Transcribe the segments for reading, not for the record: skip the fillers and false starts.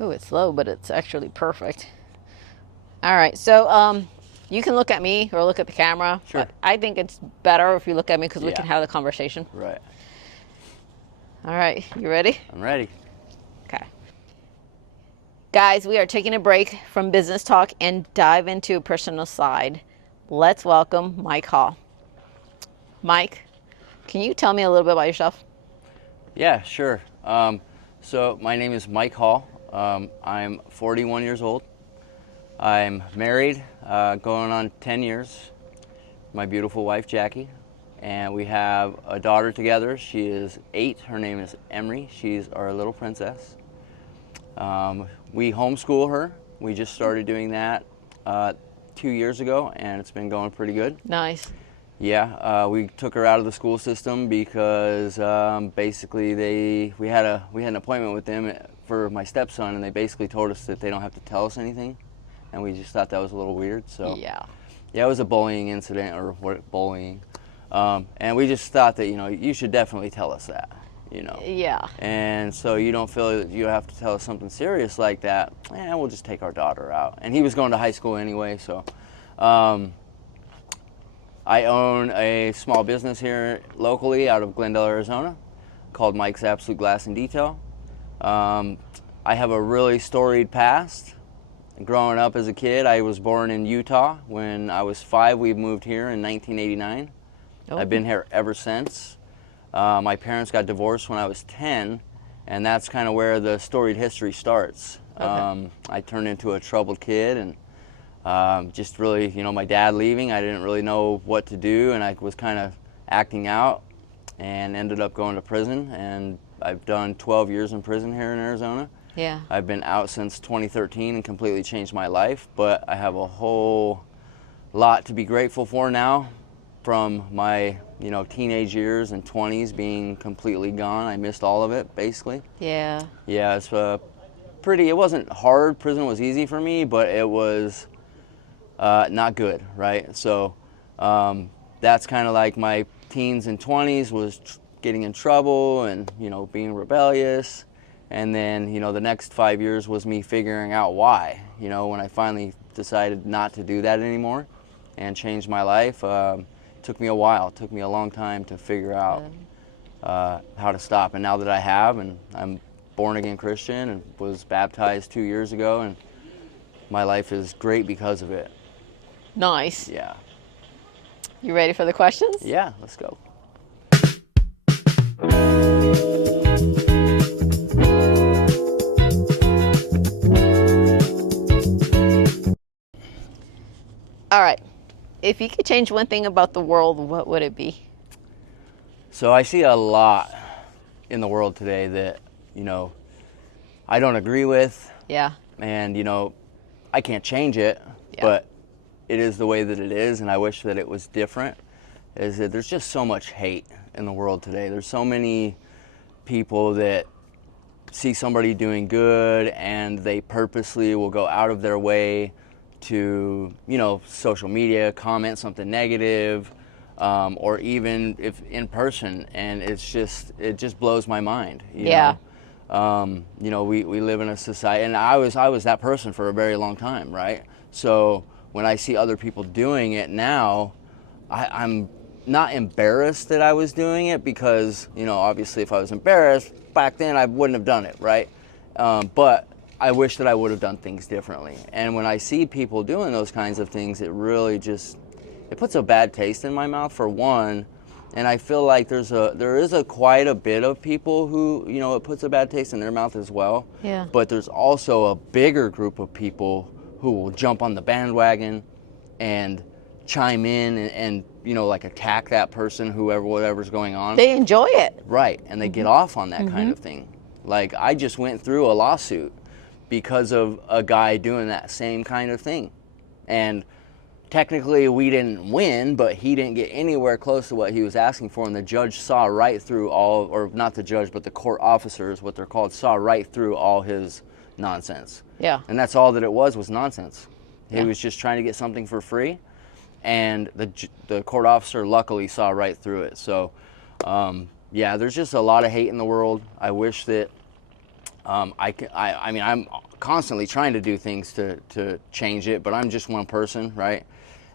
Oh, it's low, but it's actually perfect. All right, so you can look at me or look at the camera, Sure. but I think it's better if you look at me because we Yeah. can have the conversation. Right. All right, you ready? I'm ready. Okay. Guys, we are taking a break from business talk and dive into a personal side. Let's welcome Mike Hall. Mike, can you tell me a little bit about yourself? Yeah, sure. So my name is Mike Hall. I'm 41 years old. I'm married, going on 10 years. My beautiful wife, Jackie. And we have a daughter together. She is 8. Her name is Emery. She's our little princess. We homeschool her. We just started doing that 2 years ago, and it's been going pretty good. Nice. Yeah, we took her out of the school system because basically we had an appointment with them for my stepson, and they basically told us that they don't have to tell us anything, and we just thought that was a little weird. So Yeah. yeah, it was a bullying incident or bullying, and we just thought that you should definitely tell us that. Yeah. And so you don't feel that you have to tell us something serious like that. We'll just take our daughter out. And he was going to high school anyway, so. I own a small business here locally out of Glendale, Arizona, called Mike's Absolute Glass and Detail. I have a really storied past. Growing up as a kid, I was born in Utah. When I was 5, we moved here in 1989. Oh. I've been here ever since. My parents got divorced when I was 10, and that's kind of where the storied history starts. Okay. I turned into a troubled kid, and just really, my dad leaving, I didn't really know what to do, and I was kind of acting out and ended up going to prison, and I've done 12 years in prison here in Arizona. Yeah. I've been out since 2013 and completely changed my life, but I have a whole lot to be grateful for now from my, teenage years and 20s being completely gone. I missed all of it, basically. Yeah. Yeah, it's it wasn't hard. Prison was easy for me, but it was not good, right? So that's kind of like my teens and 20s was getting in trouble and, being rebellious. And then, the next 5 years was me figuring out why, when I finally decided not to do that anymore and change my life. Took me a while. It took me a long time to figure out how to stop. And now that I have, and I'm born again Christian and was baptized 2 years ago, and my life is great because of it. Nice. Yeah. You ready for the questions? Yeah, let's go. All right. If you could change one thing about the world, what would it be? So I see a lot in the world today that, I don't agree with, Yeah. and, I can't change it, Yeah. but it is the way that it is, and I wish that it was different, is that there's just so much hate in the world today. There's so many people that see somebody doing good and they purposely will go out of their way to, social media, comment something negative, or even if in person, and it just blows my mind. Yeah. We live in a society, and I was that person for a very long time, right? So when I see other people doing it now, I'm not embarrassed that I was doing it because, obviously if I was embarrassed back then, I wouldn't have done it, right? But I wish that I would have done things differently. And when I see people doing those kinds of things, it really it puts a bad taste in my mouth, for one. And I feel like there is quite a bit of people who, it puts a bad taste in their mouth as well. Yeah. But there's also a bigger group of people who will jump on the bandwagon and chime in and like attack that person, whatever's going on. They enjoy it. Right, and they get off on that kind of thing. Like, I just went through a lawsuit because of a guy doing that same kind of thing. And technically we didn't win, but he didn't get anywhere close to what he was asking for, and the judge saw right through or not the judge, but the court officers, what they're called, saw right through all his nonsense. Yeah. And that's all that it was nonsense. He Yeah. was just trying to get something for free, and the court officer luckily saw right through it. So, yeah, there's just a lot of hate in the world. I wish that I mean, I'm constantly trying to do things to change it, but I'm just one person, right?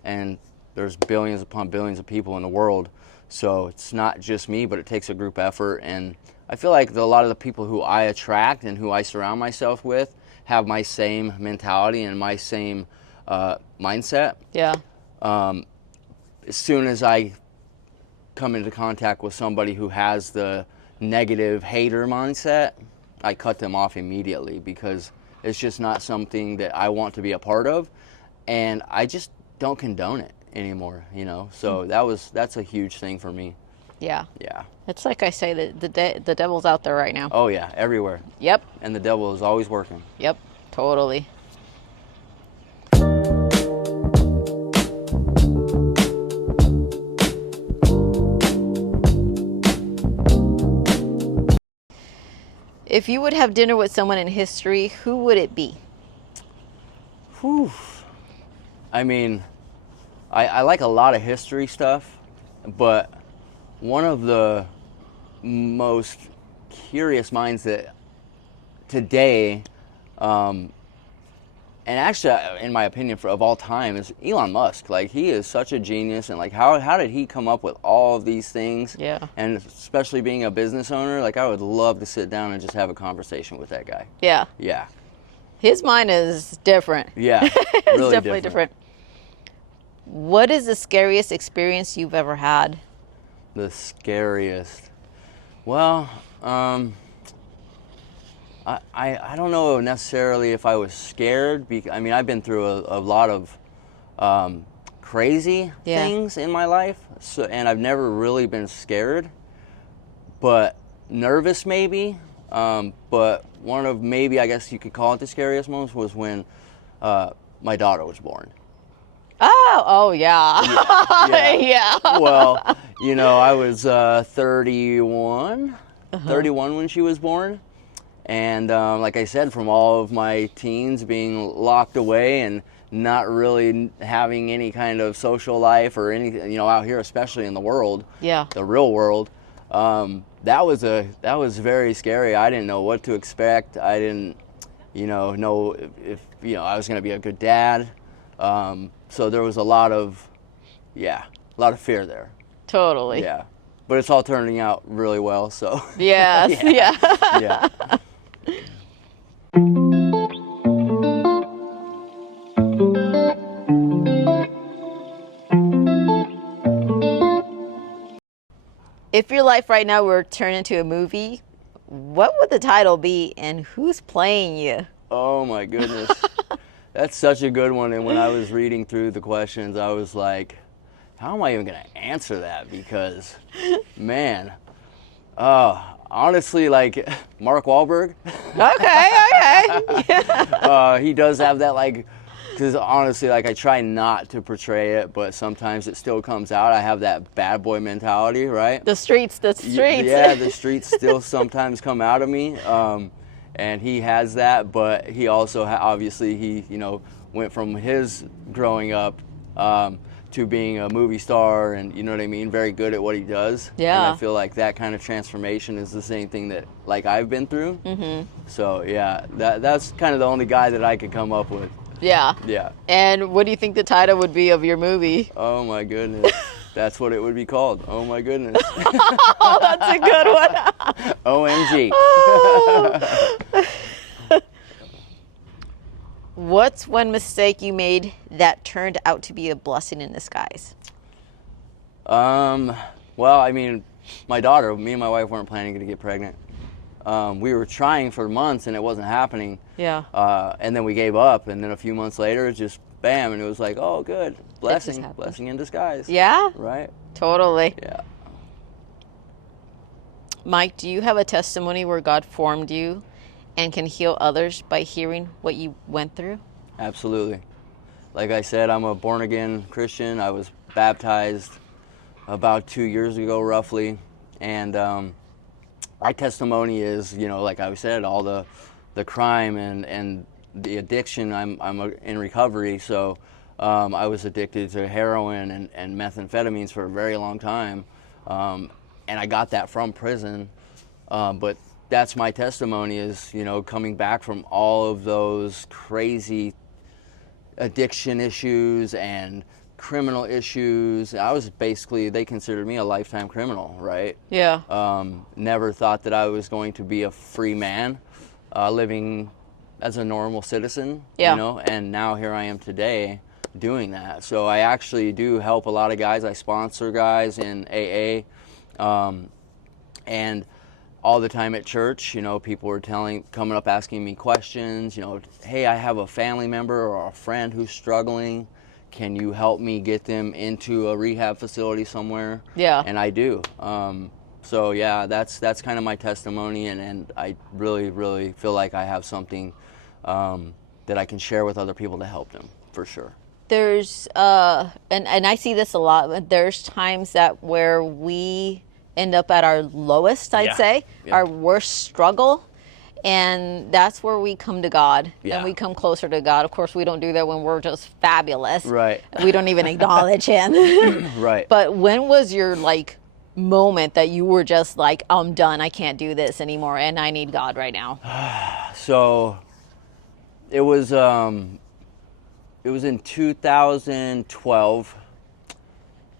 And there's billions upon billions of people in the world. So it's not just me, but it takes a group effort. And I feel like a lot of the people who I attract and who I surround myself with have my same mentality and my same mindset. Yeah. As soon as I come into contact with somebody who has the negative hater mindset, I cut them off immediately, because it's just not something that I want to be a part of, and I just don't condone it anymore, you know. So that's a huge thing for me. Yeah. Yeah. It's like I say, the devil's out there right now. Oh yeah, everywhere. Yep. And the devil is always working. Yep. Totally. If you would have dinner with someone in history, who would it be? Whew. I mean, I like a lot of history stuff, but one of the most curious minds that today, and actually, in my opinion, of all time, is Elon Musk. Like, he is such a genius, and like, how did he come up with all of these things? Yeah. And especially being a business owner, like, I would love to sit down and just have a conversation with that guy. Yeah. Yeah. His mind is different. Yeah. It's Really definitely different. What is the scariest experience you've ever had? The scariest. Well, I don't know necessarily if I was scared. I mean, I've been through a lot of crazy things in my life, so, and I've never really been scared, but nervous maybe. But one of, maybe, I guess you could call it the scariest moments, was when my daughter was born. Oh yeah. Yeah. Yeah. Well, you know, I was 31 when she was born. And like I said, from all of my teens being locked away and not really having any kind of social life or anything, you know, out here, especially in the world, the real world, that was very scary. I didn't know what to expect. I didn't, know if I was going to be a good dad. So there was a lot of fear there. Totally. Yeah, but it's all turning out really well. So. Yes. Yeah. Yeah. If your life right now were turned into a movie, what would the title be, and who's playing you? Oh my goodness. That's such a good one. And when I was reading through the questions, I was like, how am I even going to answer that? Because, man, honestly, like Mark Wahlberg. Okay. He does have that, like, because honestly, like, I try not to portray it, but sometimes it still comes out. I have that bad boy mentality, right? The streets. Yeah, the streets still sometimes come out of me. And he has that, but he also obviously he went from his growing up to being a movie star, and you know what I mean, very good at what he does. Yeah. And I feel like that kind of transformation is the same thing that like I've been through. Mm-hmm. So yeah, that's kind of the only guy that I could come up with. Yeah. Yeah. And what do you think the title would be of your movie? Oh my goodness. That's what it would be called. Oh my goodness. Oh, that's a good one. OMG. Oh. What's one mistake you made that turned out to be a blessing in disguise? Well, I mean, me and my wife weren't planning to get pregnant. We were trying for months and it wasn't happening. Yeah. And then we gave up, and then a few months later, it just bam, and it was like, oh, good, blessing in disguise. Yeah. Right. Totally. Yeah. Mike, do you have a testimony where God formed you and can heal others by hearing what you went through? Absolutely. Like I said, I'm a born-again Christian. I was baptized about 2 years ago, roughly, and my testimony is, like I said, all the crime and the addiction. I'm in recovery, so I was addicted to heroin and methamphetamines for a very long time, and I got that from prison. But that's my testimony is, you know, coming back from all of those crazy addiction issues and criminal issues. I was basically, they considered me a lifetime criminal, right? Yeah. Never thought that I was going to be a free man, living as a normal citizen, Yeah. you know, and now here I am today doing that. So I actually do help a lot of guys. I sponsor guys in AA, and all the time at church, you know, people were coming up asking me questions, you know, hey, I have a family member or a friend who's struggling. Can you help me get them into a rehab facility somewhere? Yeah. And I do. So yeah, that's kind of my testimony, and I really, really feel like I have something that I can share with other people to help them, for sure. There's and I see this a lot, but there's times that where we end up at our lowest, I'd Yeah. say, Yeah. our worst struggle, and that's where we come to God. Yeah. And we come closer to God. Of course, we don't do that when we're just fabulous. Right. We don't even acknowledge him. Right. But when was your like moment that you were just like, I'm done, I can't do this anymore, and I need God right now? So it was in 2012,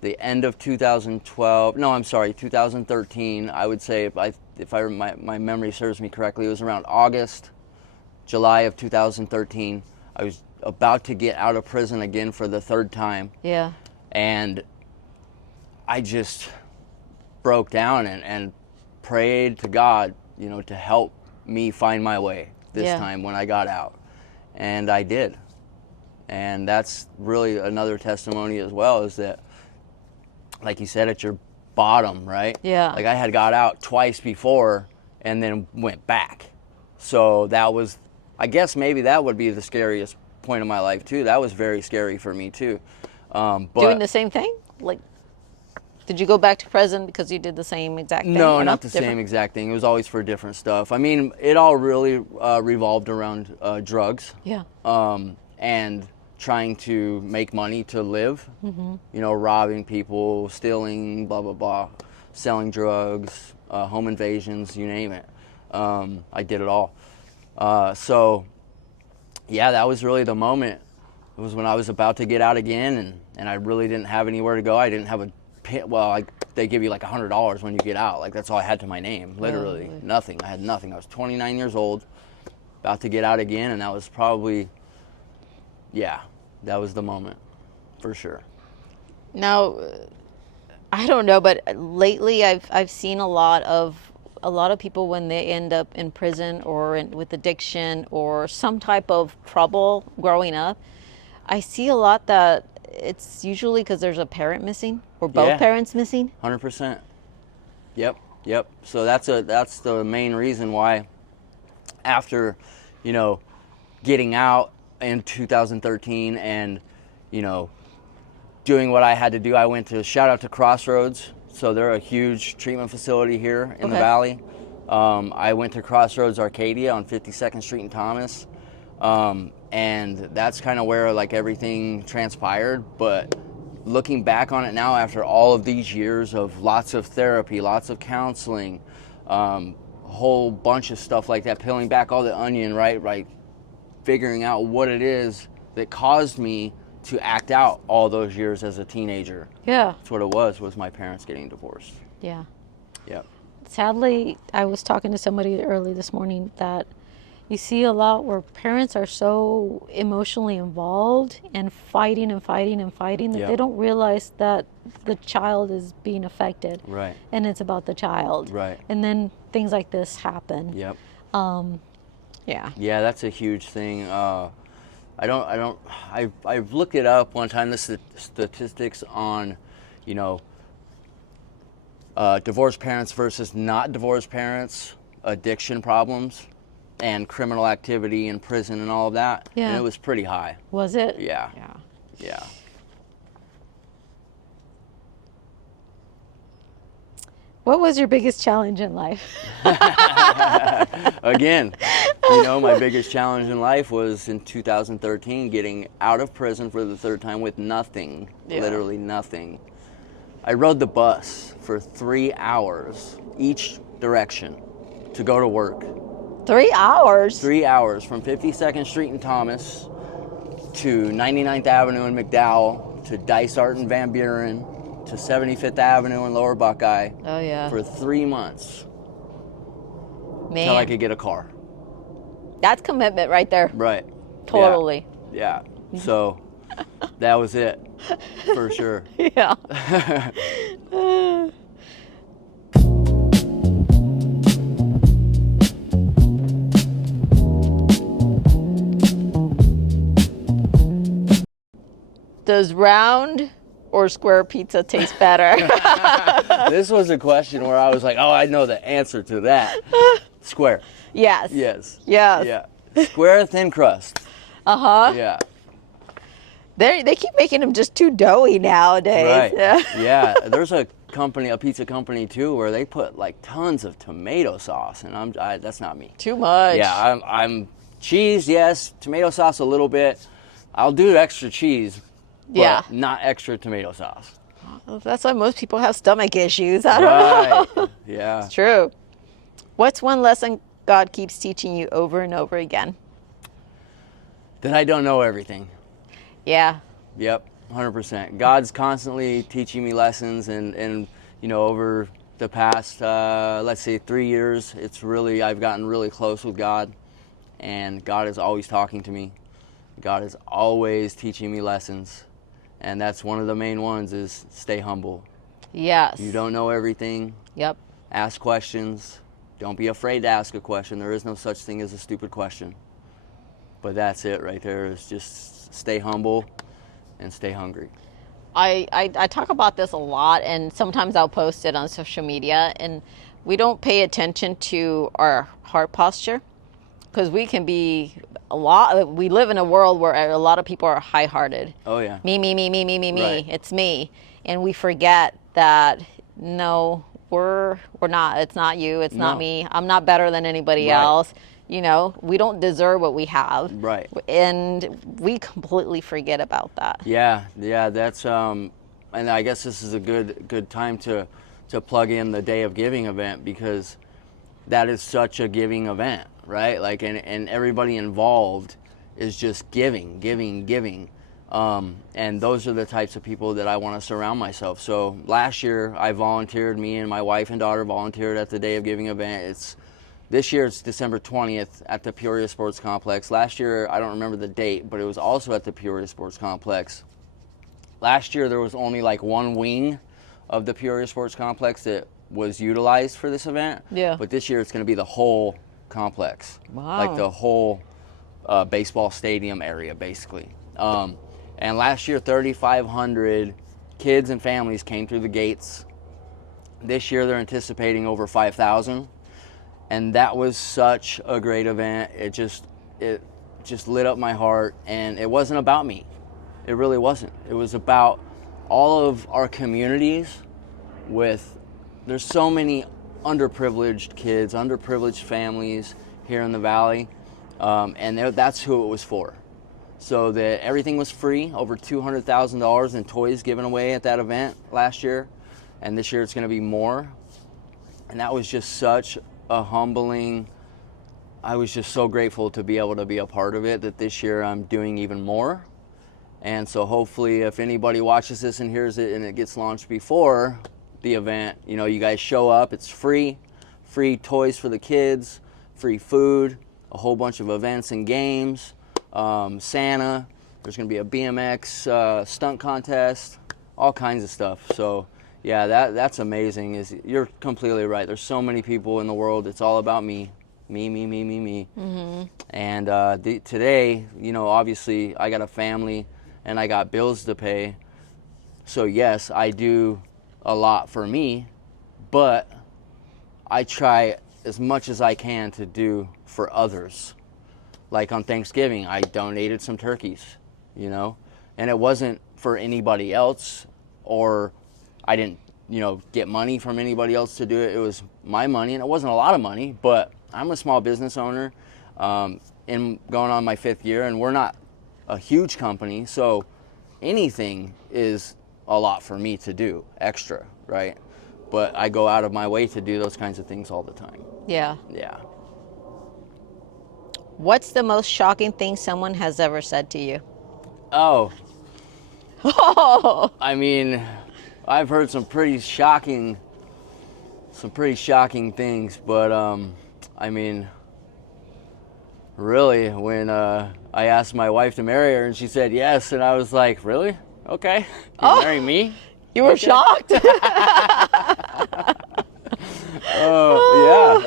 the end of 2012. No, I'm sorry, 2013. I would say, if my memory serves me correctly, it was around August, July of 2013. I was about to get out of prison again for the third time. Yeah. And I just broke down and prayed to God, you know, to help me find my way this Yeah. time when I got out. And I did. And that's really another testimony as well, is that, like you said, at your bottom, right? Yeah. Like I had got out twice before and then went back. So that was, I guess maybe that would be the scariest point of my life too. That was very scary for me too. But Doing the same thing? Like, did you go back to prison because you did the same exact thing? No, or not the Different? same exact thing. It was always for different stuff. I mean, it all really revolved around drugs. Yeah. And trying to make money to live. Mm-hmm. You know, robbing people, stealing, blah, blah, blah, selling drugs, home invasions, you name it. I did it all. So, yeah, that was really the moment. It was when I was about to get out again, and I really didn't have anywhere to go. I didn't have they give you like $100 when you get out. Like, that's all I had to my name, literally. Nothing. I had nothing. I was 29 years old, about to get out again, and that was probably, yeah, that was the moment, for sure. Now, I don't know, but lately I've seen a lot of people when they end up in prison or with addiction or some type of trouble growing up. I see a lot that it's usually because there's a parent missing or both Yeah. parents missing. 100%. Yep. So that's the main reason why, after, you know, getting out in 2013 and, you know, doing what I had to do, I went to, shout out to Crossroads. So they're a huge treatment facility here in the Okay. Valley. I went to Crossroads Arcadia on 52nd Street in Thomas. And that's kind of where like everything transpired. But looking back on it now, after all of these years of lots of therapy, lots of counseling, a whole bunch of stuff like that, peeling back all the onion, right, figuring out what it is that caused me to act out all those years as a teenager. Yeah. That's what it was my parents getting divorced. Yeah. Yep. Sadly, I was talking to somebody early this morning that you see a lot where parents are so emotionally involved and fighting that Yep. they don't realize that the child is being affected. Right. And it's about the child. Right. And then things like this happen. Yep. Yeah. Yeah, that's a huge thing. I've looked it up one time, the statistics on, you know, divorced parents versus not divorced parents, addiction problems, and criminal activity in prison and all of that. Yeah. And it was pretty high. Was it? Yeah. Yeah. Yeah. What was your biggest challenge in life? Again, you know, my biggest challenge in life was in 2013, getting out of prison for the third time with nothing, Yeah. literally nothing. I rode the bus for 3 hours each direction to go to work. 3 hours? 3 hours from 52nd Street in Thomas to 99th Avenue in McDowell to Dysart and Van Buren to 75th Avenue in Lower Buckeye. Oh, yeah. For 3 months. Man. Till I could get a car. That's commitment right there. Right. Totally. Yeah. So that was it for sure. Yeah. Does round or square pizza taste better? This was a question where I was like, oh, I know the answer to that. Square. Yes. Yes. Yes. Yeah. Square thin crust. Uh-huh. Yeah. They keep making them just too doughy nowadays. Right. Yeah. Yeah. There's a pizza company too, where they put like tons of tomato sauce, and that's not me. Too much. Yeah. I'm cheese, yes. Tomato sauce a little bit. I'll do extra cheese. But not extra tomato sauce. Well, that's why most people have stomach issues. I don't know. Yeah. It's true. What's one lesson God keeps teaching you over and over again? That I don't know everything. Yeah. Yep, 100%. God's constantly teaching me lessons, and over the past, let's say 3 years, I've gotten really close with God, and God is always talking to me. God is always teaching me lessons. And that's one of the main ones, is stay humble. Yes. You don't know everything. Yep. Ask questions. Don't be afraid to ask a question. There is no such thing as a stupid question. But that's it right there, is just stay humble and stay hungry. I talk about this a lot, and sometimes I'll post it on social media, and we don't pay attention to our heart posture, because we can be we live in a world where a lot of people are high-hearted. Oh, yeah. Me. Right. It's me. And we forget that, no, we're not. It's not you. It's not me. I'm not better than anybody else. We don't deserve what we have. Right. And we completely forget about that. Yeah, that's, and I guess this is a good time to plug in the Day of Giving event, because that is such a giving event. Right, like, and everybody involved is just giving, and those are the types of people that I want to surround myself. So last year I volunteered, me and my wife and daughter volunteered at the Day of Giving event. This year it's December 20th at the Peoria Sports Complex. Last year, I don't remember the date, but it was also at the Peoria Sports Complex. Last year there was only like one wing of the Peoria Sports Complex that was utilized for this event. Yeah. But this year it's going to be the whole complex. Wow. Like the whole baseball stadium area, basically. And last year 3,500 kids and families came through the gates. This year they're anticipating over 5,000, and that was such a great event. It just lit up my heart, and it wasn't about me. It really wasn't. It was about all of our communities. There's so many underprivileged kids, underprivileged families here in the Valley, and that's who it was for. So that everything was free, over $200,000 in toys given away at that event last year, and this year it's going to be more. And that was just such a humbling, I was just so grateful to be able to be a part of it, that this year I'm doing even more. And so hopefully if anybody watches this and hears it and it gets launched before the event, you guys show up. It's free toys for the kids, free food, a whole bunch of events and games, Santa, there's going to be a BMX stunt contest, all kinds of stuff. So yeah, that's amazing. You're completely right. There's so many people in the world. It's all about me. Mm-hmm. And today, obviously I got a family and I got bills to pay. So yes, I do a lot for me, but I try as much as I can to do for others. Like on Thanksgiving, I donated some turkeys, and it wasn't for anybody else, or I didn't, get money from anybody else to do it. It was my money, and it wasn't a lot of money, but I'm a small business owner, going on my 5th year, and we're not a huge company, so anything is a lot for me to do extra, right? but I go out of my way to do those kinds of things all the time. Yeah. Yeah. What's the most shocking thing someone has ever said to you? Oh, Oh. I mean, I've heard some pretty shocking things, but I mean, really, when I asked my wife to marry her and she said yes, and I was like, really? Okay, you marry me? You were Okay. shocked? Yeah,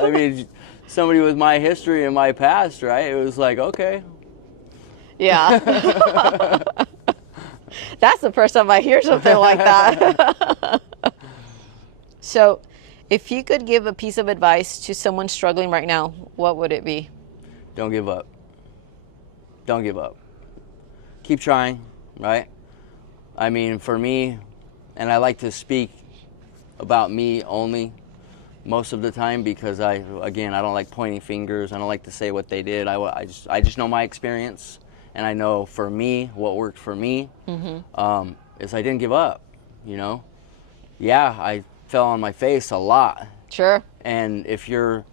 I mean, somebody with my history and my past, right? It was like, okay. Yeah. That's the first time I hear something like that. So, if you could give a piece of advice to someone struggling right now, what would it be? Don't give up. Don't give up. Keep trying, right? I mean, for me, and I like to speak about me only most of the time because I don't like pointing fingers. I don't like to say what they did. I just know my experience, and I know for me what worked for me is I didn't give up. You know, yeah, I fell on my face a lot. Sure. And if you're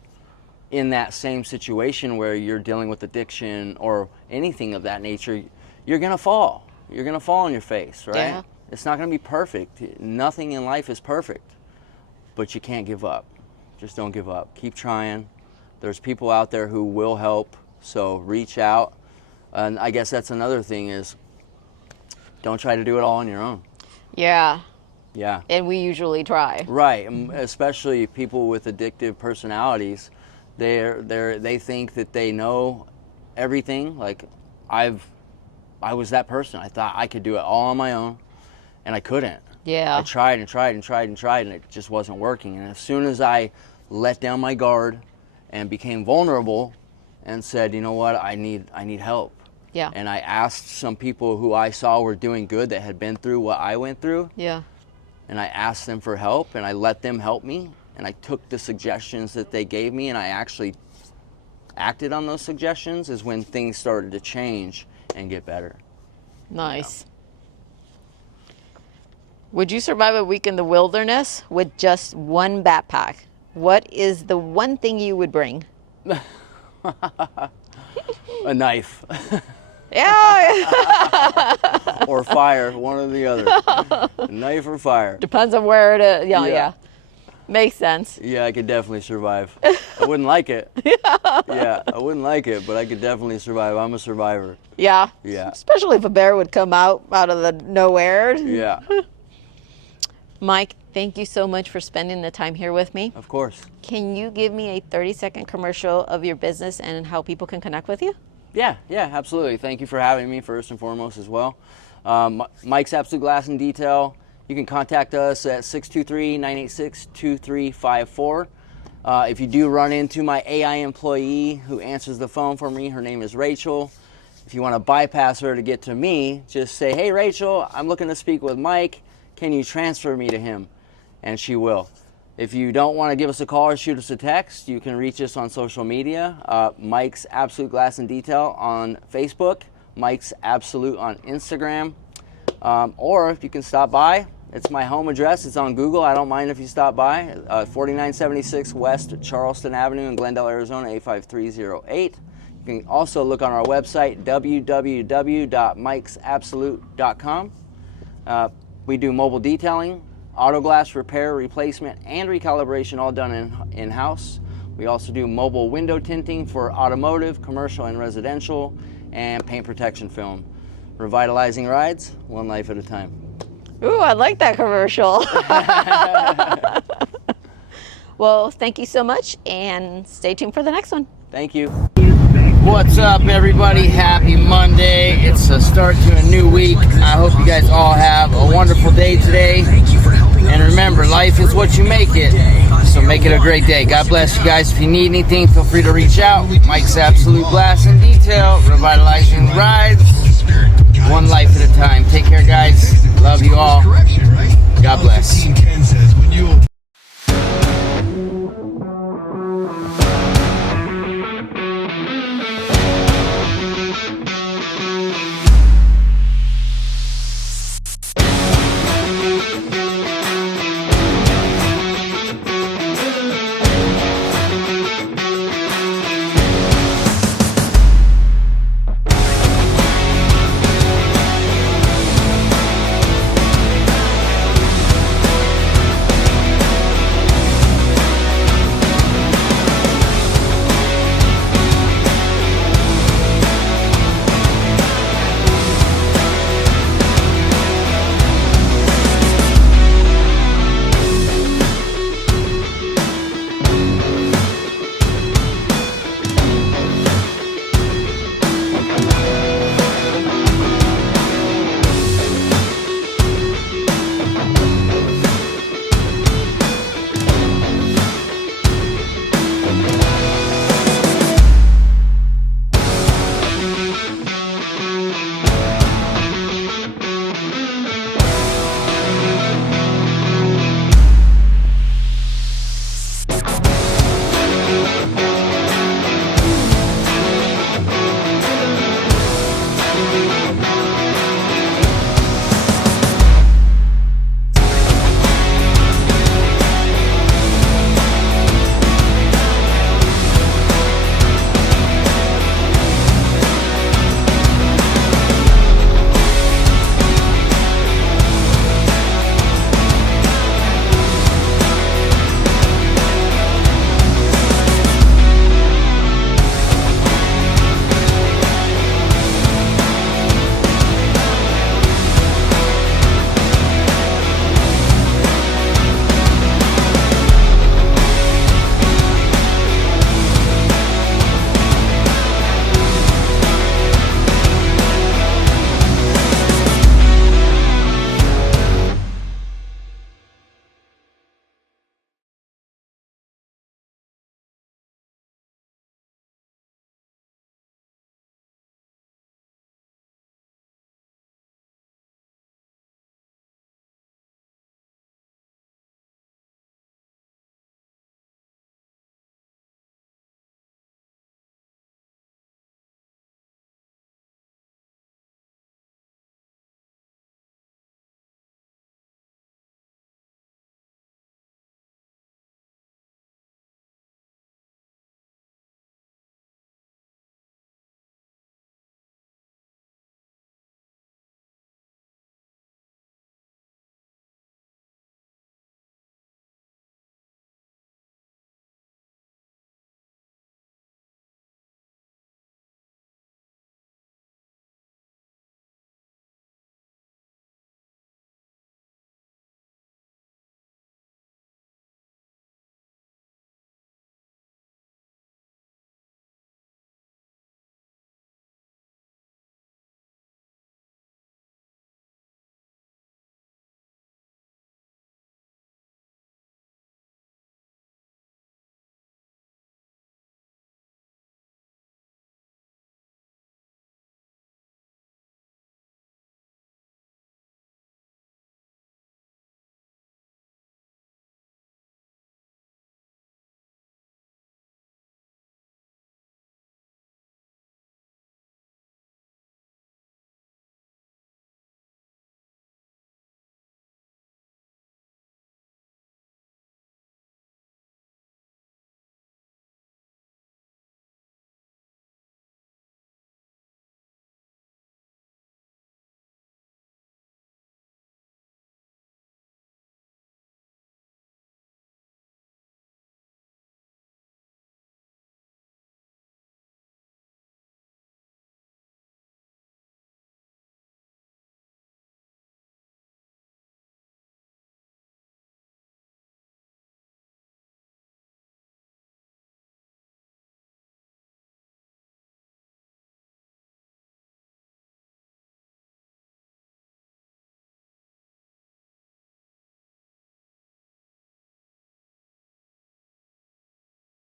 in that same situation where you're dealing with addiction or anything of that nature, you're gonna fall. You're gonna fall on your face, right? Yeah. It's not gonna be perfect. Nothing in life is perfect, but you can't give up. Just don't give up. Keep trying. There's people out there who will help, so reach out. And I guess that's another thing is don't try to do it all on your own. Yeah. Yeah. And we usually try. Right, especially people with addictive personalities. They think that they know everything. Like I was that person. I thought I could do it all on my own, and I couldn't. Yeah. I tried and tried and tried and tried, and it just wasn't working. And as soon as I let down my guard and became vulnerable and said, you know what, I need help. Yeah. And I asked some people who I saw were doing good that had been through what I went through. Yeah. And I asked them for help, and I let them help me, and I took the suggestions that they gave me, and I actually acted on those suggestions, is when things started to change and get better. Nice. Would you survive a week in the wilderness with just one backpack? What is the one thing you would bring? A knife. Yeah. Or fire, one or the other. A knife or fire. Depends on where it is. Yeah, Yeah. yeah. Makes sense. Yeah, I could definitely survive. I wouldn't like it. Yeah, I wouldn't like it, but I could definitely survive. I'm a survivor. Yeah. Yeah. Especially if a bear would come out of the nowhere. Yeah, Mike, thank you so much for spending the time here with me. of course. Can you give me a 30-second commercial of your business and how people can connect with you? Yeah, absolutely. Thank you for having me first and foremost as well. Mike's Absolute Glass and Detail. You can contact us at 623-986-2354. If you do run into my AI employee who answers the phone for me, her name is Rachel. If you want to bypass her to get to me, just say, hey Rachel, I'm looking to speak with Mike. Can you transfer me to him? And she will. If you don't want to give us a call or shoot us a text, you can reach us on social media. Mike's Absolute Glass and Detail on Facebook, Mike's Absolute on Instagram. Or if you can stop by, it's my home address. It's on Google. I don't mind if you stop by. 4976 West Charleston Avenue in Glendale, Arizona, 85308. You can also look on our website, www.mikesabsolute.com. We do mobile detailing, auto glass repair, replacement, and recalibration, all done in-house. We also do mobile window tinting for automotive, commercial, and residential, and paint protection film. Revitalizing rides, one life at a time. Ooh, I like that commercial. Well, thank you so much, and stay tuned for the next one. Thank you. What's up, everybody? Happy Monday. It's a start to a new week. I hope you guys all have a wonderful day today. And remember, life is what you make it. So make it a great day. God bless you guys. If you need anything, feel free to reach out. Mike's Absolute Glass and Detail, revitalizing rides, one life at a time. Take care, guys. Love you all. God bless.